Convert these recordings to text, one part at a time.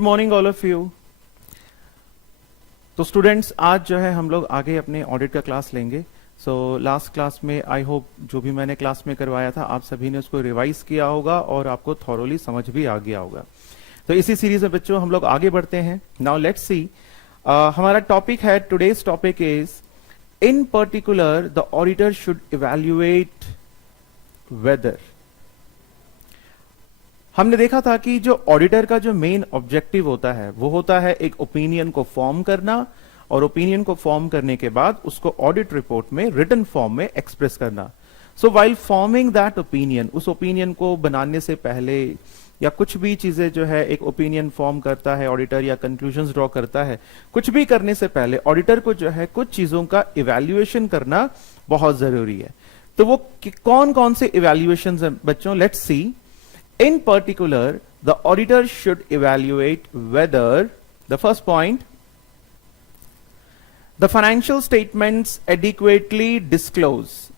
Good morning all of you. तो students, आज जो है हम लोग आगे अपने ऑडिट का क्लास लेंगे। सो लास्ट क्लास में आई होप जो भी मैंने क्लास में करवाया था आप सभी ने उसको रिवाइज किया होगा और आपको थॉरोली समझ भी आ गया होगा। तो इसी सीरीज में बच्चों हम लोग आगे बढ़ते हैं। नाउ लेट्स सी, हमारा टॉपिक है, today's topic is in particular the auditor should evaluate whether. हमने देखा था कि जो ऑडिटर का जो मेन ऑब्जेक्टिव होता है वो होता है एक ओपिनियन को फॉर्म करना, और ओपिनियन को फॉर्म करने के बाद उसको ऑडिट रिपोर्ट में रिटन फॉर्म में एक्सप्रेस करना। सो व्हाइल फॉर्मिंग दैट ओपिनियन, उस ओपिनियन को बनाने से पहले या कुछ भी चीजें जो है एक ओपिनियन फॉर्म करता है ऑडिटर या कंक्लूजन्स ड्रॉ करता है, कुछ भी करने से पहले ऑडिटर को जो है कुछ चीजों का इवैल्यूएशन करना बहुत जरूरी है। तो वो कौन कौन से इवैल्यूएशंस हैं बच्चों, let's see. In particular, the auditor should evaluate whether, the first point, the financial statements adequately disclose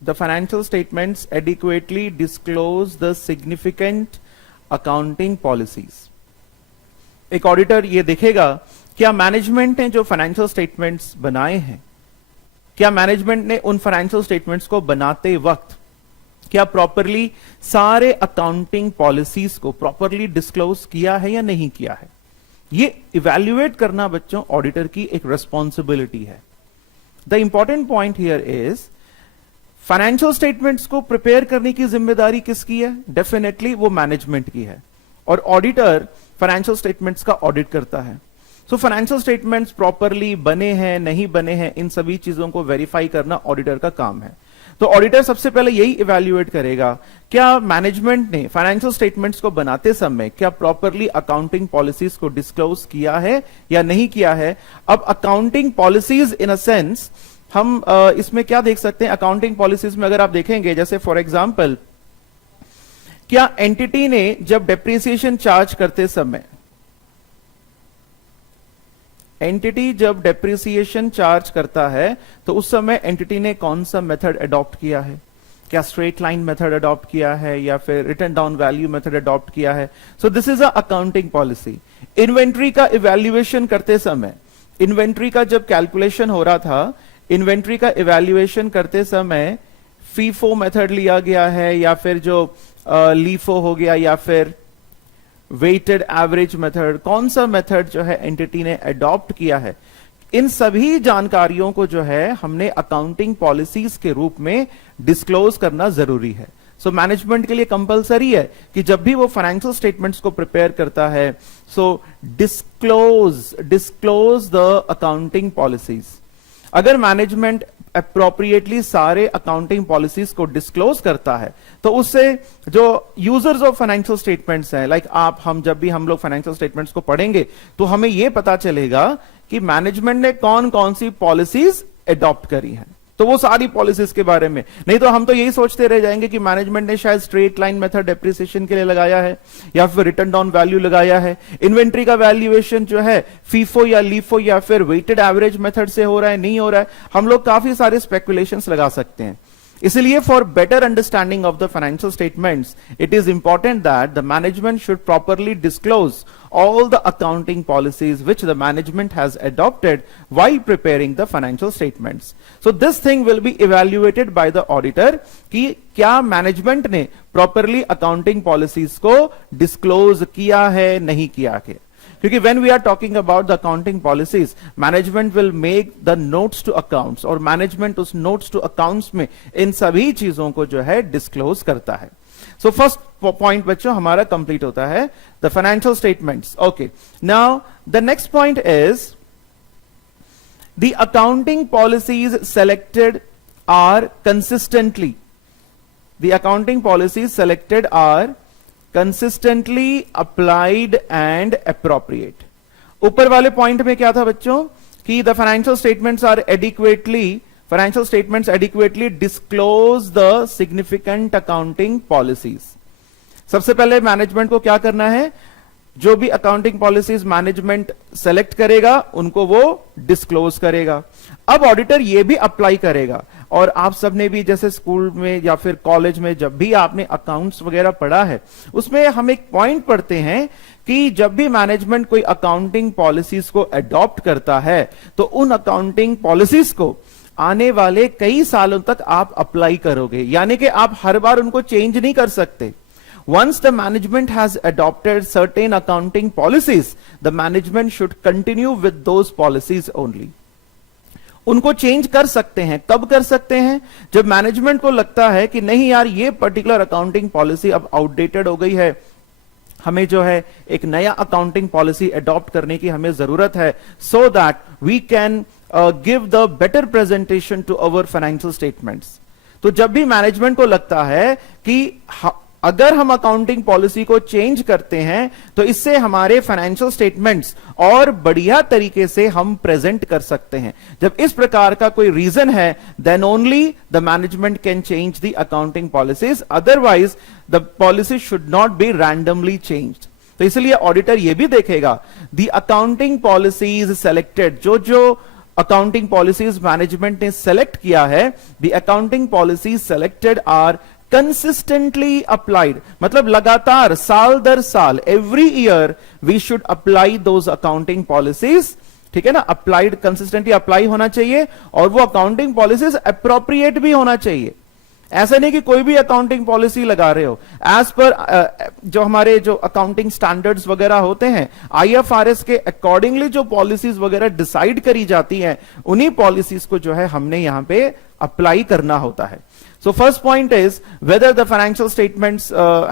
the significant accounting policies. एक ऑडिटर ये देखेगा क्या मैनेजमेंट ने जो फाइनेंशियल स्टेटमेंट्स बनाए हैं, क्या मैनेजमेंट ने उन फाइनेंशियल स्टेटमेंट्स को बनाते वक्त क्या प्रॉपरली सारे अकाउंटिंग पॉलिसीज को प्रॉपरली डिस्क्लोज किया है या नहीं किया है। ये इवैल्यूएट करना बच्चों ऑडिटर की एक रिस्पॉन्सिबिलिटी है। The important point here is, financial statements को प्रिपेयर करने की जिम्मेदारी किसकी है? डेफिनेटली वो मैनेजमेंट की है, और ऑडिटर फाइनेंशियल स्टेटमेंट्स का ऑडिट करता है। सो फाइनेंशियल स्टेटमेंट्स प्रॉपरली बने हैं नहीं बने हैं, इन सभी चीजों को वेरीफाई करना ऑडिटर का काम है। तो ऑडिटर सबसे पहले यही इवैल्यूएट करेगा क्या मैनेजमेंट ने फाइनेंशियल स्टेटमेंट्स को बनाते समय क्या प्रॉपरली अकाउंटिंग पॉलिसीज को डिस्क्लोज किया है या नहीं किया है। अब accounting policies in a sense हम इसमें क्या देख सकते हैं, अकाउंटिंग पॉलिसीज में अगर आप देखेंगे, जैसे फॉर एग्जांपल, क्या एंटिटी ने जब डेप्रिसिएशन चार्ज करते समय, एंटिटी जब डेप्रिसिएशन चार्ज करता है तो उस समय एंटिटी ने कौन सा मेथड अडॉप्ट किया है? क्या स्ट्रेट लाइन मेथड अडॉप्ट किया है या फिर written down value method adopt किया है? So this is a accounting policy. Inventory का इवैल्यूएशन करते समय, इन्वेंट्री का जब कैलकुलेशन हो रहा था, इन्वेंट्री का इवैल्यूएशन करते समय फीफो मेथड लिया गया है या फिर जो लीफो हो गया या फिर वेटेड एवरेज मेथड, कौन सा मेथड जो है एंटिटी ने अडॉप्ट किया है, इन सभी जानकारियों को जो है हमने अकाउंटिंग पॉलिसीज के रूप में डिस्क्लोज करना जरूरी है। सो मैनेजमेंट के लिए कंपलसरी है कि जब भी वो फाइनेंशियल स्टेटमेंट्स को प्रिपेयर करता है, सो डिस्क्लोज द अकाउंटिंग पॉलिसीज। अगर मैनेजमेंट अप्रोप्रिएटली सारे अकाउंटिंग पॉलिसीज को डिस्क्लोज करता है तो उससे जो यूजर्स ऑफ फाइनेंशियल स्टेटमेंट्स हैं, लाइक आप, हम, जब भी हम लोग फाइनेंशियल स्टेटमेंट्स को पढ़ेंगे तो हमें यह पता चलेगा कि मैनेजमेंट ने कौन कौन सी पॉलिसीज अडॉप्ट करी हैं। तो वो सारी पॉलिसीज के बारे में, नहीं तो हम तो यही सोचते रह जाएंगे कि मैनेजमेंट ने शायद स्ट्रेट लाइन मेथड डेप्रिसिएशन के लिए लगाया है या फिर रिटन डाउन वैल्यू लगाया है, इन्वेंट्री का वैल्यूएशन जो है फीफो या लीफो या फिर वेटेड एवरेज मेथड से हो रहा है नहीं हो रहा है, हम लोग काफी सारे स्पेकुलेशंस लगा सकते हैं। इसलिए for better understanding of the financial statements it is important that the management should properly disclose all the accounting policies which the management has adopted while preparing the financial statements. So this thing will be evaluated by the auditor कि क्या management ने properly accounting policies को disclose किया है नहीं किया है। क्योंकि when we are talking about the accounting policies, management will make the notes to accounts, और management उस notes to accounts में इन सभी चीजों को जो है disclose करता है। सो फर्स्ट पॉइंट बच्चों हमारा कंप्लीट होता है, the financial statements. Okay, now the next point is the accounting policies selected are consistently, the accounting policies selected are consistently applied and appropriate. ऊपर वाले पॉइंट में क्या था बच्चों कि the financial statements are financial statements adequately disclose the significant accounting policies. सबसे पहले management को क्या करना है, जो भी अकाउंटिंग पॉलिसीज मैनेजमेंट सेलेक्ट करेगा उनको वो डिस्क्लोज करेगा। अब ऑडिटर ये भी अप्लाई करेगा, और आप सबने भी जैसे स्कूल में या फिर कॉलेज में जब भी आपने अकाउंट्स वगैरह पढ़ा है उसमें हम एक पॉइंट पढ़ते हैं कि जब भी मैनेजमेंट कोई अकाउंटिंग पॉलिसीज को अडॉप्ट करता है तो उन अकाउंटिंग पॉलिसीज को आने वाले कई सालों तक आप अप्लाई करोगे, यानी कि आप हर बार उनको चेंज नहीं कर सकते. Once the management has adopted certain accounting policies, the management should continue with those policies only. उनको चेंज कर सकते हैं. कब कर सकते हैं? जब मैनेजमेंट को लगता है कि नहीं यार, ये पर्टिकुलर अकाउंटिंग पॉलिसी अब आउटडेटेड हो गई है, हमें जो है एक नया अकाउंटिंग पॉलिसी अडॉप्ट करने की हमें जरूरत है, so that we can give the better presentation to our financial statements. तो जब भी मैनेजमेंट को लगता है कि अगर हम अकाउंटिंग पॉलिसी को चेंज करते हैं तो इससे हमारे फाइनेंशियल स्टेटमेंट्स और बढ़िया तरीके से हम प्रेजेंट कर सकते हैं, जब इस प्रकार का कोई रीजन है, then only the management can change the accounting policies. Otherwise the policy should not be randomly changed. तो इसलिए ऑडिटर यह भी देखेगा द अकाउंटिंग पॉलिसीज सेलेक्टेड, जो अकाउंटिंग पॉलिसीज मैनेजमेंट ने सेलेक्ट किया है, the accounting policies selected are consistently applied. मतलब लगातार साल दर साल, every year we should apply those accounting policies. ठीक है ना, अप्लाइड, कंसिस्टेंटली अप्लाई होना चाहिए और वो अकाउंटिंग पॉलिसीज अप्रोप्रिएट भी होना चाहिए. ऐसा नहीं कि कोई भी अकाउंटिंग पॉलिसी लगा रहे हो. एज पर जो हमारे जो अकाउंटिंग स्टैंडर्ड्स वगैरह होते हैं, IFRS के अकॉर्डिंगली जो पॉलिसीज वगैरह डिसाइड करी जाती हैं, उन्हीं पॉलिसीज को जो है हमने यहां पे अप्लाई करना होता है. So first point is whether the financial statements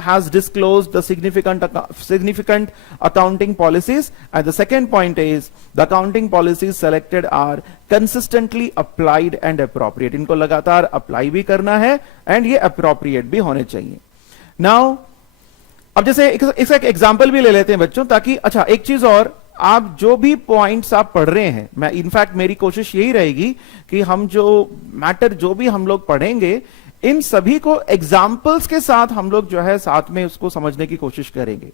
has disclosed the significant accounting policies, and the second point is the accounting policies selected are consistently applied and appropriate. इनको लगातार अप्लाई भी करना है and ये appropriate भी होने चाहिए. Now अब जैसे इसका एक एग्जाम्पल भी ले लेते हैं बच्चों, ताकि अच्छा एक चीज और, आप जो भी पॉइंट्स आप पढ़ रहे हैं, मैं इनफैक्ट मेरी कोशिश यही रहेगी कि हम जो मैटर जो भी हम लोग पढ़ेंगे, इन सभी को एग्जाम्पल्स के साथ हम लोग जो है साथ में उसको समझने की कोशिश करेंगे.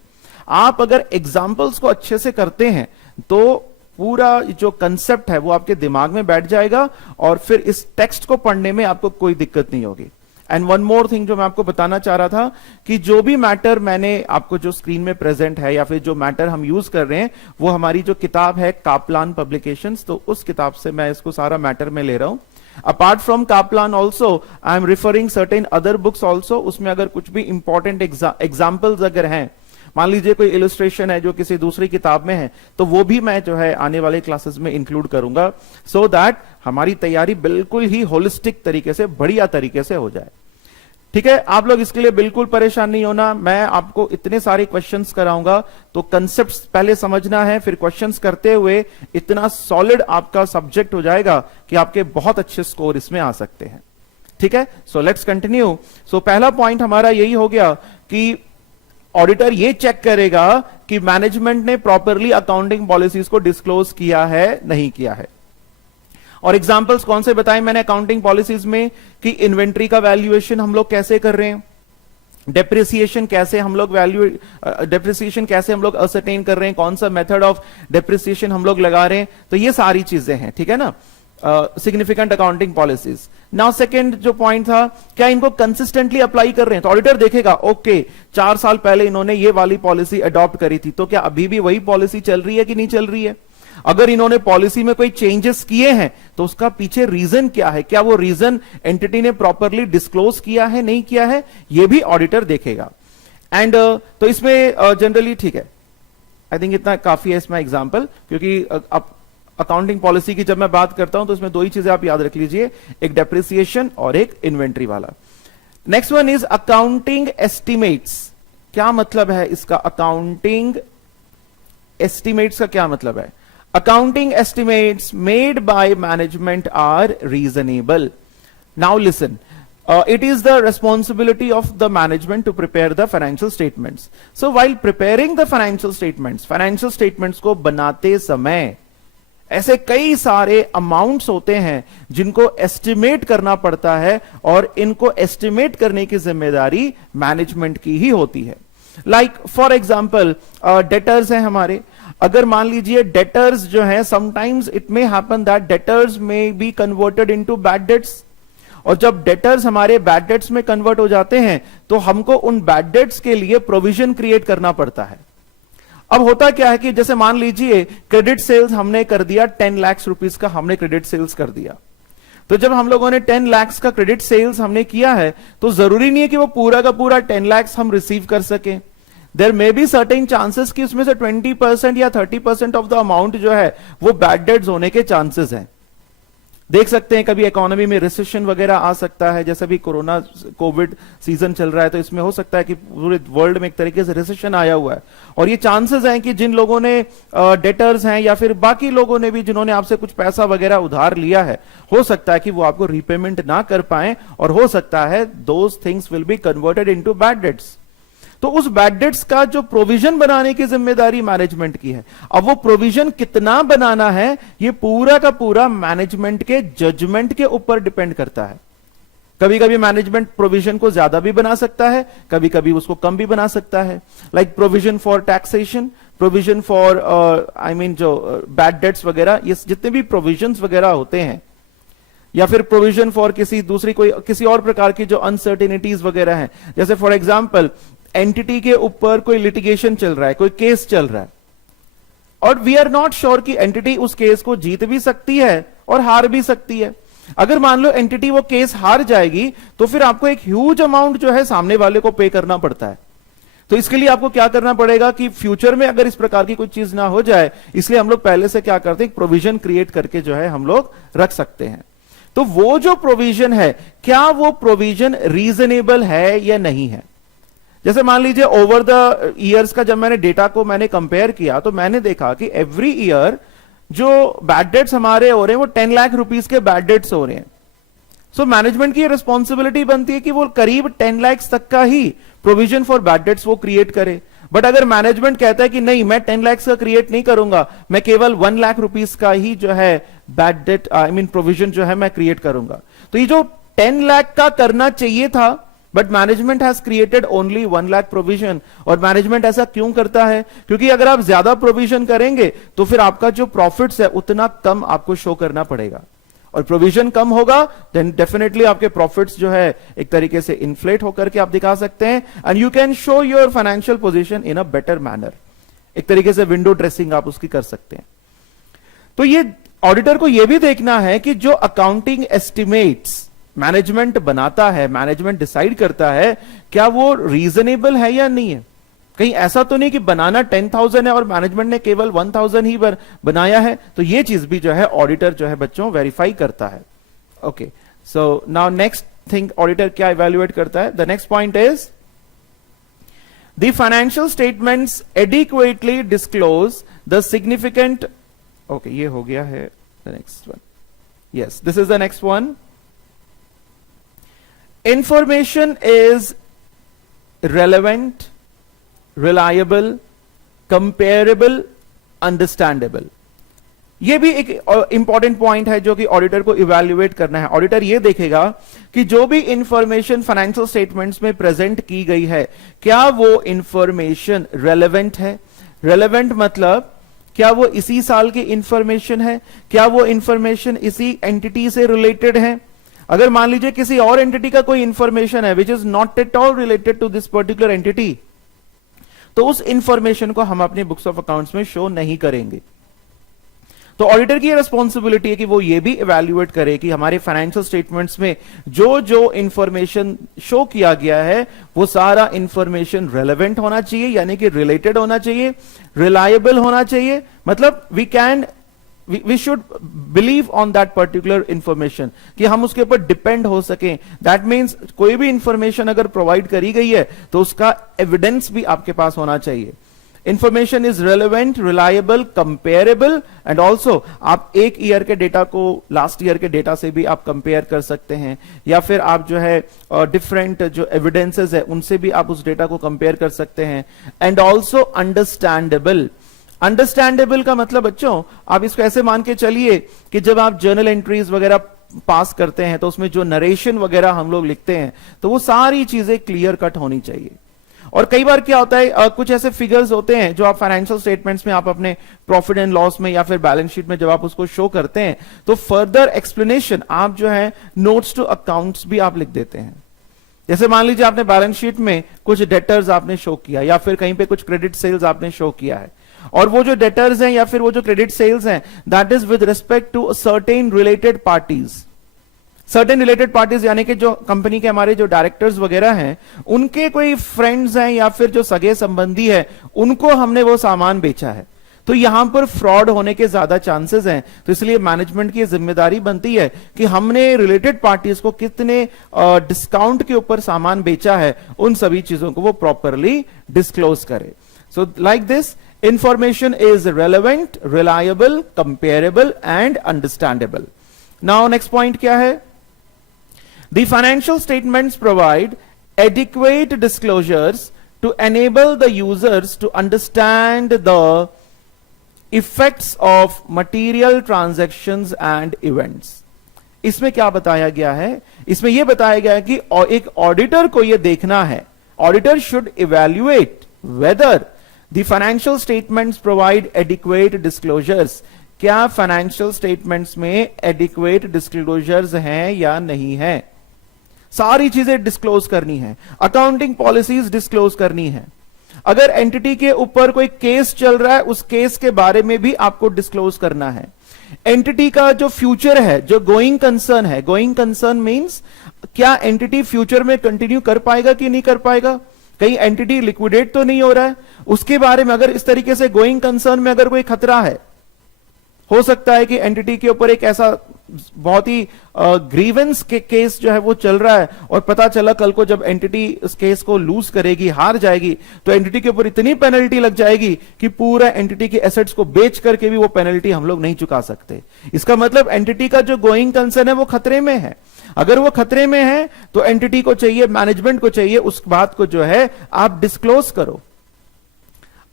आप अगर एग्जाम्पल्स को अच्छे से करते हैं तो पूरा जो कंसेप्ट है वो आपके दिमाग में बैठ जाएगा और फिर इस टेक्स्ट को पढ़ने में आपको कोई दिक्कत नहीं होगी. एंड वन मोर थिंग जो मैं आपको बताना चाह रहा था कि जो भी मैटर मैंने आपको जो स्क्रीन में प्रेजेंट है या फिर जो मैटर हम यूज कर रहे हैं, वो हमारी जो किताब है कापलान पब्लिकेशंस, तो उस किताब से मैं इसको सारा मैटर में ले रहा हूं. Apart from Kaplan also I am referring certain other books also. उसमें अगर कुछ भी इंपॉर्टेंट एग्जाम्पल्स अगर हैं, मान लीजिए कोई इलस्ट्रेशन है जो किसी दूसरी किताब में है, तो वो भी मैं जो है आने वाले क्लासेस में इंक्लूड करूंगा, सो दैट हमारी तैयारी बिल्कुल ही होलिस्टिक तरीके से, बढ़िया तरीके से हो जाए. ठीक है, आप लोग इसके लिए बिल्कुल परेशान नहीं होना. मैं आपको इतने सारे क्वेश्चंस कराऊंगा, तो कंसेप्ट्स पहले समझना है, फिर क्वेश्चंस करते हुए इतना सॉलिड आपका सब्जेक्ट हो जाएगा कि आपके बहुत अच्छे स्कोर इसमें आ सकते हैं. ठीक है, सो लेट्स कंटिन्यू. सो पहला पॉइंट हमारा यही हो गया कि ऑडिटर ये चेक करेगा कि मैनेजमेंट ने प्रॉपरली अकाउंटिंग पॉलिसीज को डिस्क्लोज किया है, नहीं किया है. और एग्जांपल्स कौन से बताए मैंने अकाउंटिंग पॉलिसीज में, कि इन्वेंट्री का वैल्यूएशन हम लोग कैसे कर रहे हैं, डेप्रिसिएशन कैसे हम लोग डेप्रिसिएशन कैसे हम लोग असरटेन कर रहे हैं, कौन सा मेथड ऑफ डेप्रिसिएशन हम लोग लगा रहे हैं. तो ये सारी चीजें हैं. ठीक है ना, significant accounting policies. Now second जो पॉइंट था, क्या इनको कंसिस्टेंटली अप्लाई कर रहे हैं. तो ऑडिटर देखेगा, ओके 4 साल पहले इन्होंने ये वाली पॉलिसी अडॉप्ट करी थी, तो क्या अभी भी वही पॉलिसी चल रही है कि नहीं चल रही है. अगर इन्होंने पॉलिसी में कोई चेंजेस किए हैं तो उसका पीछे रीजन क्या है, क्या वो रीजन एंटिटी ने प्रॉपरली डिस्क्लोज किया है, नहीं किया है, ये भी ऑडिटर देखेगा. एंड तो इसमें जनरली ठीक है, आई थिंक इतना काफी है इसमें एग्जांपल, क्योंकि अब अकाउंटिंग पॉलिसी की जब मैं बात करता हूं तो इसमें दो ही चीजें आप याद रख लीजिए, एक डेप्रिसिएशन और एक इन्वेंट्री वाला. Next one is accounting estimates. क्या मतलब है इसका, अकाउंटिंग एस्टिमेट्स का क्या मतलब है. Accounting estimates made by management are reasonable. Now listen, it is the responsibility of the management to prepare the financial statements. So while preparing the financial statements को बनाते समय ऐसे कई सारे अमाउंट्स होते हैं जिनको एस्टिमेट करना पड़ता है, और इनको एस्टिमेट करने की जिम्मेदारी मैनेजमेंट की ही होती है. लाइक फॉर एग्जाम्पल डेटर्स हैं हमारे. अगर मान लीजिए डेटर्स जो है, sometimes it may happen that debtors may be converted into bad debts, और जब डेटर्स हमारे बैड डेट्स में कन्वर्ट हो जाते हैं तो हमको उन बैड डेट्स के लिए प्रोविजन क्रिएट करना पड़ता है. अब होता क्या है कि जैसे मान लीजिए क्रेडिट सेल्स हमने कर दिया 10 लाख रुपीस का, हमने क्रेडिट सेल्स कर दिया। तो जब हम लोगों ने 10 लाख का क्रेडिट सेल्स हमने किया है, तो जरूरी नहीं है कि वो पूरा का पूरा 10 लाख हम रिसीव कर सके। There may be certain chances कि उसमें से 20% या 30% ऑफ द अमाउंट जो है वो बैड डेट्स होने के चांसेस हैं। देख सकते हैं कभी इकोनॉमी में रिसेशन वगैरह आ सकता है, जैसे भी कोरोना कोविड सीजन चल रहा है, तो इसमें हो सकता है कि पूरे वर्ल्ड में एक तरीके से रिसेशन आया हुआ है, और ये चांसेस हैं कि जिन लोगों ने डेटर्स हैं या फिर बाकी लोगों ने भी जिन्होंने आपसे कुछ पैसा वगैरह उधार लिया है, हो सकता है कि वो आपको रीपेमेंट ना कर पाए, और हो सकता है those things will be converted into bad dates. तो उस बैड डेट्स का जो प्रोविजन बनाने की जिम्मेदारी मैनेजमेंट की है। अब वो प्रोविजन कितना बनाना है, ये पूरा का पूरा मैनेजमेंट के जजमेंट के ऊपर डिपेंड करता है। कभी कभी मैनेजमेंट प्रोविजन को ज्यादा भी बना सकता है, कभी कभी उसको कम भी बना सकता है। Like provision for taxation, provision for जो बैड डेट्स वगैरह, ये जितने भी प्रोविजन वगैरह होते हैं, या फिर प्रोविजन फॉर किसी और प्रकार की जो अनसर्टेनिटीज वगैरह हैं, जैसे फॉर एग्जाम्पल एंटिटी के ऊपर कोई लिटिगेशन चल रहा है, कोई केस चल रहा है, और वी आर नॉट श्योर कि एंटिटी उस केस को जीत भी सकती है और हार भी सकती है। अगर मान लो एंटिटी वो केस हार जाएगी, तो फिर आपको एक ह्यूज अमाउंट जो है सामने वाले को पे करना पड़ता है। तो इसके लिए आपको क्या करना पड़ेगा कि फ्यूचर में अगर इस प्रकार की कोई चीज ना हो जाए, इसलिए हम लोग पहले से क्या करते हैं, प्रोविजन क्रिएट करके जो है हम लोग रख सकते हैं। तो वो जो प्रोविजन है, क्या वो प्रोविजन रीजनेबल है या नहीं है। जैसे मान लीजिए ओवर द ईयर्स का जब मैंने डेटा को मैंने कंपेयर किया, तो मैंने देखा कि एवरी ईयर जो बैड डेट्स हमारे हो रहे हैं वो 10 लाख रुपीस के बैड डेट्स हो रहे हैं। सो मैनेजमेंट की रिस्पॉन्सिबिलिटी बनती है कि वो करीब 10 लाख तक का ही प्रोविजन फॉर बैड डेट्स वो क्रिएट करे। बट अगर मैनेजमेंट कहता है कि नहीं, मैं 10 लाख का क्रिएट नहीं करूंगा, मैं केवल 1 लाख रुपीस का ही जो है बैड डेट प्रोविजन जो है मैं क्रिएट करूंगा, तो ये जो 10 लाख का करना चाहिए था, but management has created only 1 lakh provision. और मैनेजमेंट ऐसा क्यों करता है, क्योंकि अगर आप ज्यादा प्रोविजन करेंगे तो फिर आपका जो प्रॉफिट्स है उतना कम आपको शो करना पड़ेगा, और प्रोविजन कम होगा देन डेफिनेटली आपके प्रॉफिट्स जो है एक तरीके से इन्फ्लेट होकर के आप दिखा सकते हैं, and you can show your financial position in a better manner. एक तरीके से विंडो ड्रेसिंग आप उसकी कर सकते हैं। तो ये ऑडिटर को यह भी देखना है कि जो अकाउंटिंग एस्टिमेट्स मैनेजमेंट बनाता है, मैनेजमेंट डिसाइड करता है, क्या वो रीजनेबल है या नहीं है। कहीं ऐसा तो नहीं कि बनाना 10,000 है और मैनेजमेंट ने केवल 1,000 ही बनाया है। तो ये चीज भी जो है ऑडिटर जो है बच्चों वेरीफाई करता है। Okay, so now next thing auditor क्या इवेल्युएट करता है, the next point is the financial statements adequately disclose the significant. Okay, ये हो गया है the next one. Yes, this is the next one. Information is relevant, reliable, comparable, understandable। ये भी एक इंपॉर्टेंट पॉइंट है जो कि ऑडिटर को इवैल्यूएट करना है। ऑडिटर ये देखेगा कि जो भी इंफॉर्मेशन फाइनेंशियल स्टेटमेंट्स में प्रेजेंट की गई है, क्या वो इंफॉर्मेशन रेलेवेंट है। रेलेवेंट मतलब क्या वो इसी साल की इंफॉर्मेशन है, क्या वो इंफॉर्मेशन इसी एंटिटी से रिलेटेड है। अगर मान लीजिए किसी और एंटिटी का कोई इंफॉर्मेशन है which is not at all related to this particular entity, तो उस इंफॉर्मेशन को हम अपने बुक्स ऑफ अकाउंट्स में शो नहीं करेंगे। तो ऑडिटर की रिस्पॉन्सिबिलिटी है कि वो ये भी इवैल्यूएट करे कि हमारे फाइनेंशियल स्टेटमेंट्स में जो जो इंफॉर्मेशन शो किया गया है वो सारा इंफॉर्मेशन रेलेवेंट होना चाहिए, यानी कि रिलेटेड होना चाहिए, रिलायबल होना चाहिए। मतलब we should believe on that particular information, कि हम उसके ऊपर डिपेंड हो सकें। दैट मीन्स कोई भी इंफॉर्मेशन अगर प्रोवाइड करी गई है तो उसका एविडेंस भी आपके पास होना चाहिए। Information is relevant, reliable, comparable, and also आप एक ईयर के डेटा को लास्ट ईयर के डेटा से भी आप कंपेयर कर सकते हैं, या फिर आप जो है डिफरेंट जो एविडेंसेस है उनसे भी आप उस डेटा को कंपेयर कर सकते हैं। And also understandable. अंडरस्टैंडेबल का मतलब बच्चों आप इसको ऐसे मान के चलिए कि जब आप जर्नल एंट्रीज वगैरह पास करते हैं तो उसमें जो नरेशन वगैरह हम लोग लिखते हैं तो वो सारी चीजें क्लियर कट होनी चाहिए। और कई बार क्या होता है, कुछ ऐसे फिगर्स होते हैं जो आप फाइनेंशियल स्टेटमेंट्स में आप अपने प्रॉफिट एंड लॉस में या फिर बैलेंस शीट में जब आप उसको शो करते हैं तो फर्दर एक्सप्लेनेशन आप जो है नोट्स टू अकाउंट्स भी आप लिख देते हैं। जैसे मान लीजिए आपने बैलेंस शीट में कुछ डेटर्स आपने शो किया या फिर कहीं पे कुछ क्रेडिट सेल्स आपने शो किया है, और वो जो डेटर्स हैं या फिर वो जो क्रेडिट सेल्स हैं, that is with respect to certain related parties. Certain related parties यानी कि जो कंपनी के हमारे जो डायरेक्टर्स वगैरह हैं, उनके कोई फ्रेंड्स हैं या फिर जो सगे संबंधी है, उनको हमने वो सामान बेचा है, तो यहां पर फ्रॉड होने के ज्यादा चांसेस हैं। तो इसलिए मैनेजमेंट की जिम्मेदारी बनती है कि हमने रिलेटेड पार्टीज को कितने डिस्काउंट के ऊपर सामान बेचा है, उन सभी चीजों को वो प्रॉपरली डिस्क्लोज करे। So like this information is relevant, reliable, comparable and understandable. Now next point क्या है? The financial statements provide adequate disclosures to enable the users to understand the effects of material transactions and events. इसमें क्या बताया गया है? इसमें यह बताया गया है कि एक ऑडिटर को यह देखना है, auditor should evaluate whether the financial statements provide adequate disclosures. क्या फाइनेंशियल स्टेटमेंट्स में एडिक्वेट डिस्क्लोजर्स हैं या नहीं है? सारी चीजें डिस्क्लोज करनी है, अकाउंटिंग पॉलिसीज डिस्क्लोज करनी है। अगर एंटिटी के ऊपर कोई केस चल रहा है, उस केस के बारे में भी आपको डिस्क्लोज करना है। एंटिटी का जो फ्यूचर है, जो गोइंग कंसर्न है, गोइंग कंसर्न मींस क्या एंटिटी फ्यूचर में कंटिन्यू कर पाएगा कि नहीं कर पाएगा, कहीं एंटिटी लिक्विडेट तो नहीं हो रहा है, उसके बारे में अगर इस तरीके से गोइंग कंसर्न में अगर कोई खतरा है, हो सकता है कि एंटिटी के ऊपर एक ऐसा बहुत ही ग्रीवेंस के केस जो है वो चल रहा है, और पता चला कल को जब एंटिटी इस केस को लूज करेगी, हार जाएगी, तो एंटिटी के ऊपर इतनी पेनल्टी लग जाएगी कि पूरा एंटिटी के एसेट्स को बेच करके भी वो पेनल्टी हम लोग नहीं चुका सकते। इसका मतलब एंटिटी का जो गोइंग कंसर्न है वो खतरे में है। अगर वो खतरे में है तो एंटिटी को चाहिए, मैनेजमेंट को चाहिए, उस बात को जो है आप डिस्क्लोज करो।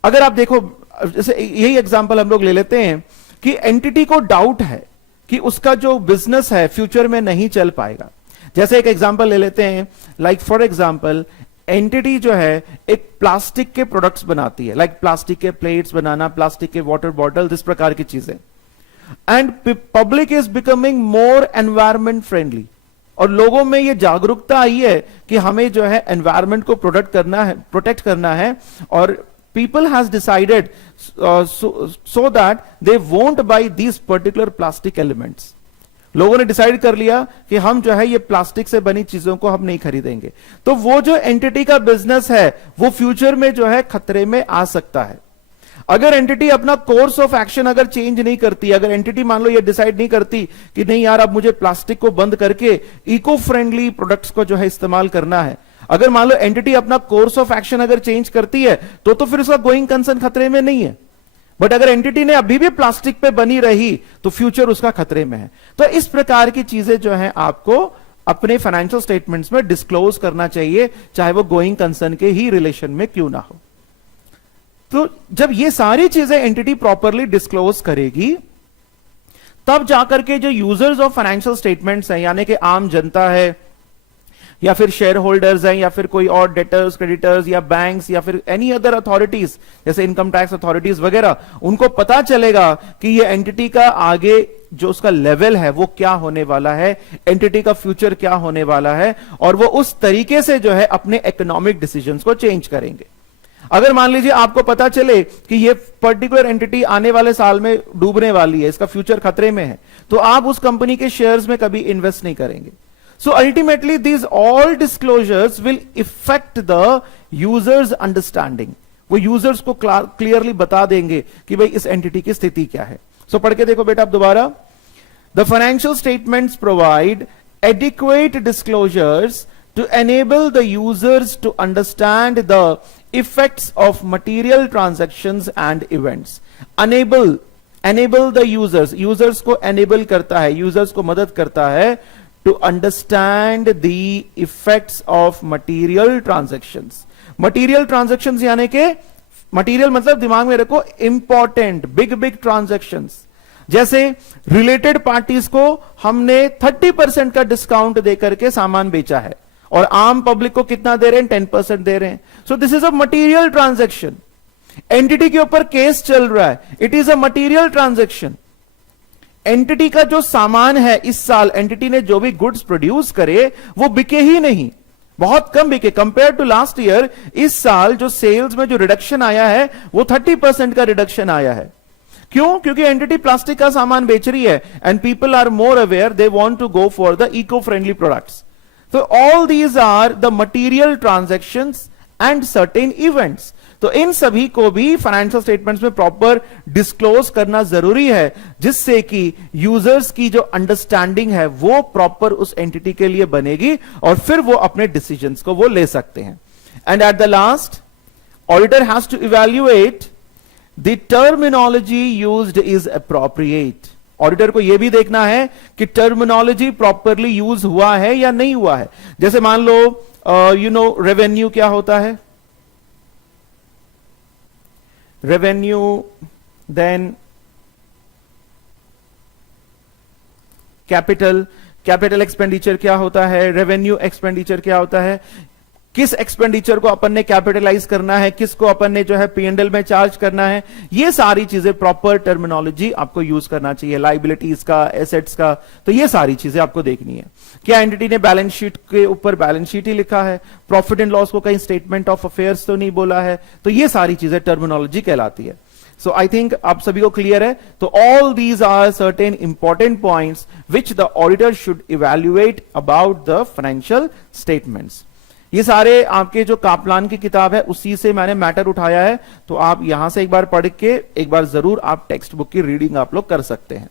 अगर आप देखो, जैसे यही एग्जांपल हम लोग ले लेते हैं कि एंटिटी को डाउट है कि उसका जो बिजनेस है फ्यूचर में नहीं चल पाएगा। जैसे एक एग्जांपल ले लेते हैं, लाइक फॉर एग्जांपल एंटिटी जो है एक प्लास्टिक के प्रोडक्ट्स बनाती है, लाइक प्लास्टिक के प्लेट्स बनाना, प्लास्टिक के वाटर बॉटल, इस प्रकार की चीजें। And public is becoming more environment friendly, और लोगों में ये जागरूकता आई है कि हमें जो है एनवायरमेंट को प्रोटेक्ट करना है, और people has decided so that they won't buy these particular plastic elements. लोगों ने डिसाइड कर लिया कि हम जो है ये प्लास्टिक से बनी चीजों को हम नहीं खरीदेंगे। तो वो जो एंटिटी का बिजनेस है वो फ्यूचर में जो है खतरे में आ सकता है। अगर एंटिटी अपना कोर्स ऑफ एक्शन अगर चेंज नहीं करती, अगर एंटिटी मान लो ये डिसाइड नहीं करती कि नहीं यार अब मुझे प्लास्टिक को बंद करके इको फ्रेंडली प्रोडक्ट्स को जो है इस्तेमाल करना है, अगर मान लो एंटिटी अपना कोर्स ऑफ एक्शन अगर चेंज करती है तो फिर उसका गोइंग कंसर्न खतरे में नहीं है। बट अगर एंटिटी ने अभी भी प्लास्टिक पे बनी रही तो फ्यूचर उसका खतरे में है। तो इस प्रकार की चीजें जो है आपको अपने फाइनेंशियल स्टेटमेंट्स में डिस्क्लोज करना चाहिए, चाहे वो गोइंग कंसर्न के ही रिलेशन में क्यों ना हो। तो जब ये सारी चीजें एंटिटी प्रॉपरली डिस्क्लोज करेगी, तब जाकर के जो यूजर्स ऑफ फाइनेंशियल स्टेटमेंट्स हैं, यानी कि आम जनता है या फिर शेयर होल्डर्स हैं या फिर कोई और डेटर्स, क्रेडिटर्स या बैंक्स या फिर एनी अदर अथॉरिटीज जैसे इनकम टैक्स अथॉरिटीज वगैरह, उनको पता चलेगा कि ये एंटिटी का आगे जो उसका लेवल है वो क्या होने वाला है, एंटिटी का फ्यूचर क्या होने वाला है, और वो उस तरीके से जो है अपने इकोनॉमिक डिसीजंस को चेंज करेंगे। अगर मान लीजिए आपको पता चले कि ये पर्टिकुलर एंटिटी आने वाले साल में डूबने वाली है, इसका फ्यूचर खतरे में है, तो आप उस कंपनी के शेयर्स में कभी इन्वेस्ट नहीं करेंगे। So ultimately these all disclosures will affect the users understanding. वो यूजर्स को क्लियरली बता देंगे कि भाई इस एंटिटी की स्थिति क्या है। सो पढ़ के देखो बेटा आप दोबारा। The financial statements provide adequate disclosures to enable the users to understand the effects of material transactions and events. Enable the users को enable करता है, users को मदद करता है to understand the effects of material transactions. Material transactions यानी के material मतलब दिमाग में रखो important big transactions। जैसे रिलेटेड पार्टीज को हमने 30% का डिस्काउंट देकर के सामान बेचा है, और आम पब्लिक को कितना दे रहे हैं, 10% दे रहे हैं। सो this is a material transaction. Entity के ऊपर केस चल रहा है, it is a material transaction. Entity का जो सामान है, इस साल एंटिटी ने जो भी गुड्स प्रोड्यूस करे वो बिके ही नहीं, बहुत कम बिके कंपेयर टू लास्ट ईयर। इस साल जो सेल्स में जो रिडक्शन आया है वो 30% का रिडक्शन आया है। क्यों? क्योंकि एंटिटी प्लास्टिक का सामान बेच रही है and people are more aware, they want to go for the eco friendly products. तो all these are the material transactions and certain events. तो इन सभी को भी फाइनेंशियल स्टेटमेंट्स में प्रॉपर डिस्क्लोज करना जरूरी है, जिससे कि यूजर्स की जो अंडरस्टैंडिंग है वो प्रॉपर उस एंटिटी के लिए बनेगी और फिर वो अपने डिसीजंस को वो ले सकते हैं। And at the last, auditor has to evaluate the terminology used is appropriate. Auditor को यह भी देखना है कि टर्मिनोलॉजी प्रॉपरली यूज हुआ है या नहीं हुआ है। जैसे मान लो रेवेन्यू क्या होता है, रेवेन्यू, देन कैपिटल एक्सपेंडिचर क्या होता है, रेवेन्यू एक्सपेंडिचर क्या होता है, किस एक्सपेंडिचर को अपन ने कैपिटलाइज करना है, किसको अपन ने जो है P&L में चार्ज करना है, ये सारी चीजें प्रॉपर टर्मिनोलॉजी आपको यूज करना चाहिए। लाइबिलिटीज का, एसेट्स का, तो ये सारी चीजें आपको देखनी है। क्या एंटिटी ने बैलेंस शीट के ऊपर बैलेंस शीट ही लिखा है, प्रॉफिट एंड लॉस को कहीं स्टेटमेंट ऑफ अफेयर्स तो नहीं बोला है, तो ये सारी चीजें टर्मिनोलॉजी कहलाती है। सो आई थिंक आप सभी को क्लियर है। तो all these are certain important points which the auditor should evaluate about the financial statements. ये सारे आपके जो कापलान की किताब है उसी से मैंने मैटर उठाया है, तो आप यहां से एक बार पढ़ के एक बार जरूर आप टेक्स्ट बुक की रीडिंग आप लोग कर सकते हैं।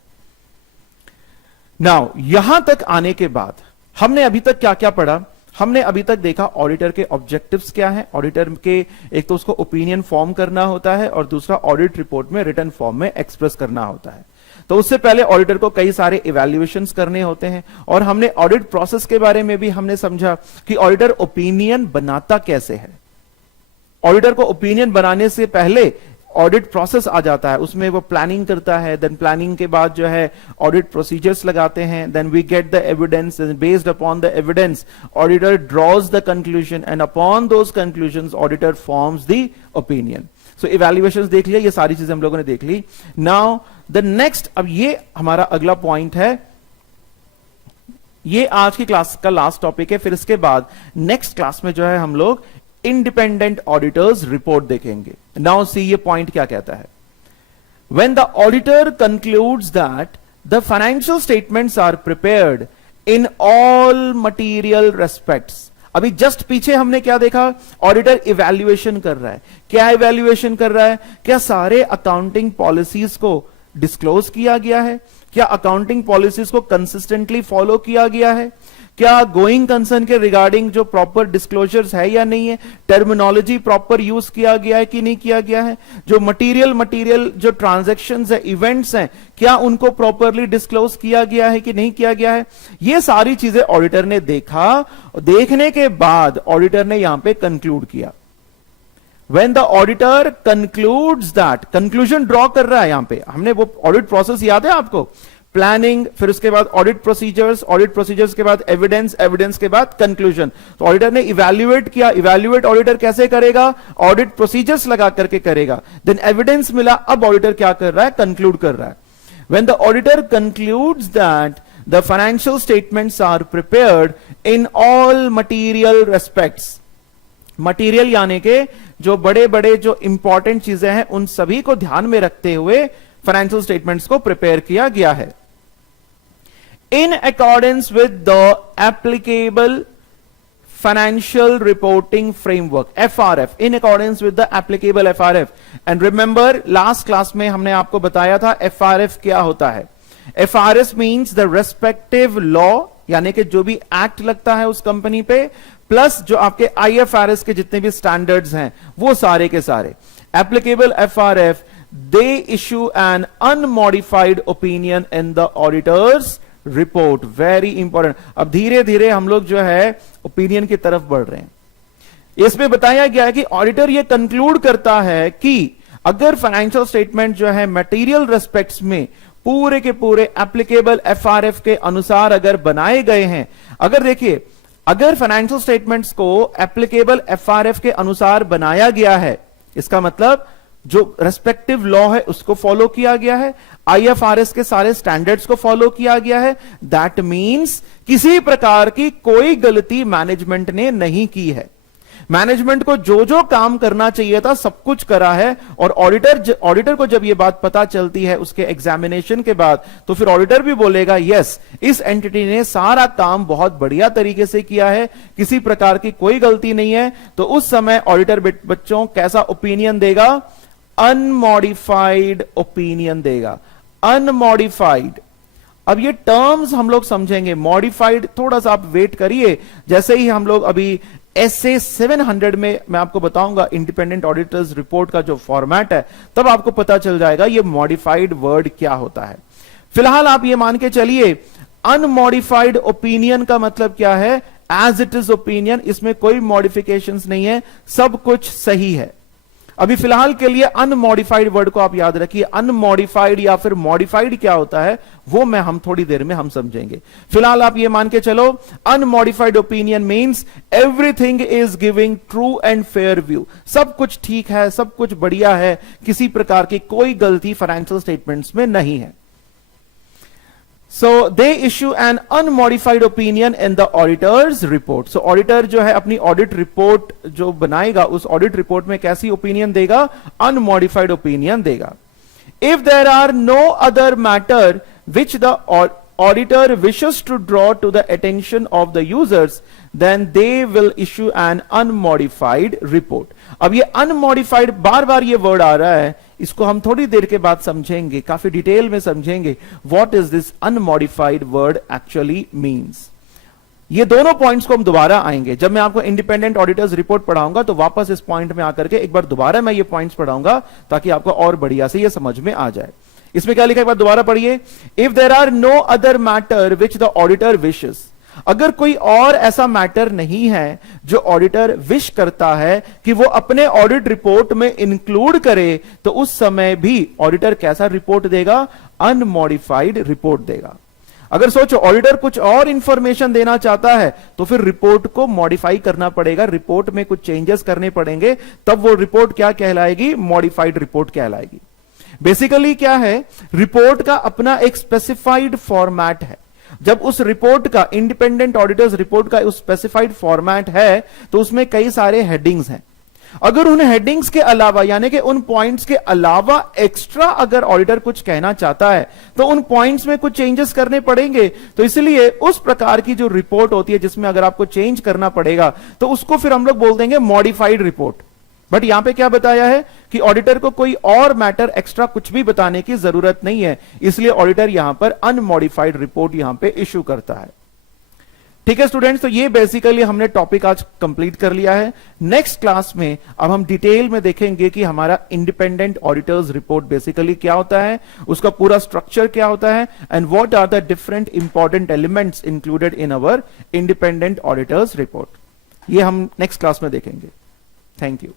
नाउ यहां तक आने के बाद हमने अभी तक क्या क्या पढ़ा? हमने अभी तक देखा ऑडिटर के ऑब्जेक्टिव्स क्या हैं। ऑडिटर के एक तो उसको ओपिनियन फॉर्म करना होता है और दूसरा ऑडिट रिपोर्ट में रिटन फॉर्म में एक्सप्रेस करना होता है। तो उससे पहले ऑडिटर को कई सारे इवैल्यूएशंस करने होते हैं और हमने ऑडिट प्रोसेस के बारे में भी हमने समझा कि ऑडिटर ओपिनियन बनाता कैसे है। ऑडिटर को ओपिनियन बनाने से पहले ऑडिट प्रोसेस आ जाता है, उसमें वो प्लानिंग करता है, देन प्लानिंग के बाद जो है ऑडिट प्रोसीजर्स लगाते हैं, then we get the evidence, based upon the evidence auditor draws the conclusion and upon those conclusions auditor forms the opinion. So evaluations देख लिया, ये सारी चीजें हम लोगों ने देख ली। नाउ द नेक्स्ट, अब ये हमारा अगला पॉइंट है, ये आज की क्लास का लास्ट टॉपिक है। फिर इसके बाद नेक्स्ट क्लास में जो है हम लोग इंडिपेंडेंट ऑडिटर्स रिपोर्ट देखेंगे। नाउ सी ये पॉइंट क्या कहता है, when the auditor concludes that the financial statements are prepared in all material respects. अभी जस्ट पीछे हमने क्या देखा, ऑडिटर इवैल्यूएशन कर रहा है। क्या इवैल्यूएशन कर रहा है? क्या सारे अकाउंटिंग पॉलिसीज को डिस्क्लोज किया गया है? क्या अकाउंटिंग पॉलिसीज को कंसिस्टेंटली फॉलो किया गया है? क्या गोइंग कंसर्न के रिगार्डिंग जो प्रॉपर डिस्क्लोजर्स है या नहीं है? टर्मिनोलॉजी प्रॉपर यूज किया गया है कि नहीं किया गया है? जो मटीरियल जो ट्रांजैक्शंस है, इवेंट्स हैं, क्या उनको प्रॉपरली डिस्क्लोज किया गया है कि नहीं किया गया है? ये सारी चीजें ऑडिटर ने देखा। देखने के बाद ऑडिटर ने यहां पे कंक्लूड किया। When the auditor concludes that, conclusion draw कर रहा है यहां पे। हमने वो ऑडिट प्रोसेस याद है आपको, प्लानिंग, फिर उसके बाद ऑडिट प्रोसीजर्स के बाद एविडेंस के बाद कंक्लूजन। तो ऑडिटर ने इवैल्यूएट किया। इवैल्यूएट ऑडिटर कैसे करेगा? ऑडिट प्रोसीजर्स लगा करके करेगा। देन एविडेंस मिला, अब ऑडिटर क्या कर रहा है? कंक्लूड कर रहा है। When the auditor concludes that the financial statements are prepared in all material respects, material यानी के जो बड़े बड़े जो इंपॉर्टेंट चीजें हैं उन सभी को ध्यान में रखते हुए फाइनेंशियल स्टेटमेंट्स को प्रिपेयर किया गया है in accordance with the applicable financial reporting framework, FRF, in accordance with the applicable FRF। And remember last class में हमने आपको बताया था FRF क्या होता है। FRS means the respective law, यानी कि जो भी एक्ट लगता है उस कंपनी पे, प्लस जो आपके IFRS के जितने भी स्टैंडर्ड्स हैं वो सारे के सारे। Applicable FRF, they issue an unmodified opinion in the auditors report. Very important. अब धीरे धीरे हम लोग जो है ओपिनियन की तरफ बढ़ रहे हैं। इसमें बताया गया है कि ऑडिटर ये कंक्लूड करता है कि अगर फाइनेंशियल स्टेटमेंट जो है मटेरियल रेस्पेक्ट्स में पूरे के पूरे एप्लीकेबल FRF के अनुसार अगर बनाए गए हैं, अगर देखिए अगर फाइनेंशियल स्टेटमेंट्स को एप्लीकेबल FRF के अनुसार बनाया गया है, इसका मतलब जो रेस्पेक्टिव लॉ है उसको फॉलो किया गया है, आईएफआरएस के सारे स्टैंडर्ड्स को फॉलो किया गया है। दैट मींस किसी प्रकार की कोई गलती मैनेजमेंट ने नहीं की है। मैनेजमेंट को जो जो काम करना चाहिए था सब कुछ करा है, और ऑडिटर को जब यह बात पता चलती है उसके एग्जामिनेशन के बाद, तो फिर ऑडिटर भी बोलेगा यस, इस एंटिटी ने सारा काम बहुत बढ़िया तरीके से किया है, किसी प्रकार की कोई गलती नहीं है। तो उस समय ऑडिटर बच्चों कैसा ओपिनियन देगा? अनमॉडिफाइड ओपिनियन देगा। अनमॉडिफाइड। अब ये टर्म्स हम लोग समझेंगे। मॉडिफाइड थोड़ा सा आप वेट करिए, जैसे ही हम लोग अभी SA 700 में मैं आपको बताऊंगा इंडिपेंडेंट ऑडिटर्स रिपोर्ट का जो फॉर्मेट है, तब आपको पता चल जाएगा ये मॉडिफाइड वर्ड क्या होता है। फिलहाल आप ये मान के चलिए अनमॉडिफाइड ओपिनियन का मतलब क्या है? एज इट इज ओपिनियन, इसमें कोई मॉडिफिकेशंस नहीं है, सब कुछ सही है। अभी फिलहाल के लिए अनमॉडिफाइड वर्ड को आप याद रखिए। अनमॉडिफाइड या फिर मॉडिफाइड क्या होता है वो हम थोड़ी देर में हम समझेंगे। फिलहाल आप ये मान के चलो unmodified opinion means everything is giving true and fair view. सब कुछ ठीक है, सब कुछ बढ़िया है, किसी प्रकार की कोई गलती फाइनेंशियल स्टेटमेंट्स में नहीं है। So they issue an unmodified opinion in the auditor's report. So auditor जो है अपनी audit report जो बनाएगा उस audit report में कैसी opinion देगा? Unmodified opinion देगा। If there are no other matter which the auditor wishes to draw to the attention of the users, then they will issue an unmodified report. अब ये unmodified बार बार ये word आ रहा है, इसको हम थोड़ी देर के बाद समझेंगे, काफी डिटेल में समझेंगे। What is this unmodified word actually means. ये दोनों पॉइंट्स को हम दोबारा आएंगे जब मैं आपको इंडिपेंडेंट ऑडिटर्स रिपोर्ट पढ़ाऊंगा, तो वापस इस पॉइंट में आकर के एक बार दोबारा मैं ये पॉइंट्स पढ़ाऊंगा ताकि आपको और बढ़िया से ये समझ में आ जाए। इसमें क्या लिखा है एक बार दोबारा पढ़िए। If there are no other matter which the auditor wishes, अगर कोई और ऐसा मैटर नहीं है जो ऑडिटर विश करता है कि वो अपने ऑडिट रिपोर्ट में इंक्लूड करे, तो उस समय भी ऑडिटर कैसा रिपोर्ट देगा? अनमॉडिफाइड रिपोर्ट देगा। अगर सोचो ऑडिटर कुछ और इंफॉर्मेशन देना चाहता है तो फिर रिपोर्ट को मॉडिफाई करना पड़ेगा, रिपोर्ट में कुछ चेंजेस करने पड़ेंगे, तब वो रिपोर्ट क्या कहलाएगी? मॉडिफाइड रिपोर्ट कहलाएगी। बेसिकली क्या है, रिपोर्ट का अपना एक स्पेसिफाइड फॉर्मेट है। जब उस रिपोर्ट का, इंडिपेंडेंट ऑडिटर्स रिपोर्ट का उस स्पेसिफाइड फॉर्मेट है, तो उसमें कई सारे हेडिंग्स हैं। अगर उन हेडिंग्स के अलावा, यानी कि उन पॉइंट्स के अलावा एक्स्ट्रा अगर ऑडिटर कुछ कहना चाहता है, तो उन पॉइंट्स में कुछ चेंजेस करने पड़ेंगे। तो इसलिए उस प्रकार की जो रिपोर्ट होती है जिसमें अगर आपको चेंज करना पड़ेगा, तो उसको फिर हम लोग बोल देंगे मॉडिफाइड रिपोर्ट। बट यहां पे क्या बताया है कि ऑडिटर को कोई और मैटर एक्स्ट्रा कुछ भी बताने की जरूरत नहीं है, इसलिए ऑडिटर यहां पर अनमॉडिफाइड रिपोर्ट यहां पे इशू करता है। ठीक है स्टूडेंट्स, तो ये बेसिकली हमने टॉपिक आज कंप्लीट कर लिया है। नेक्स्ट क्लास में अब हम डिटेल में देखेंगे कि हमारा इंडिपेंडेंट ऑडिटर्स रिपोर्ट बेसिकली क्या होता है, उसका पूरा स्ट्रक्चर क्या होता है, and what are the different important elements included in our independent auditors report. ये हम नेक्स्ट क्लास में देखेंगे। Thank you.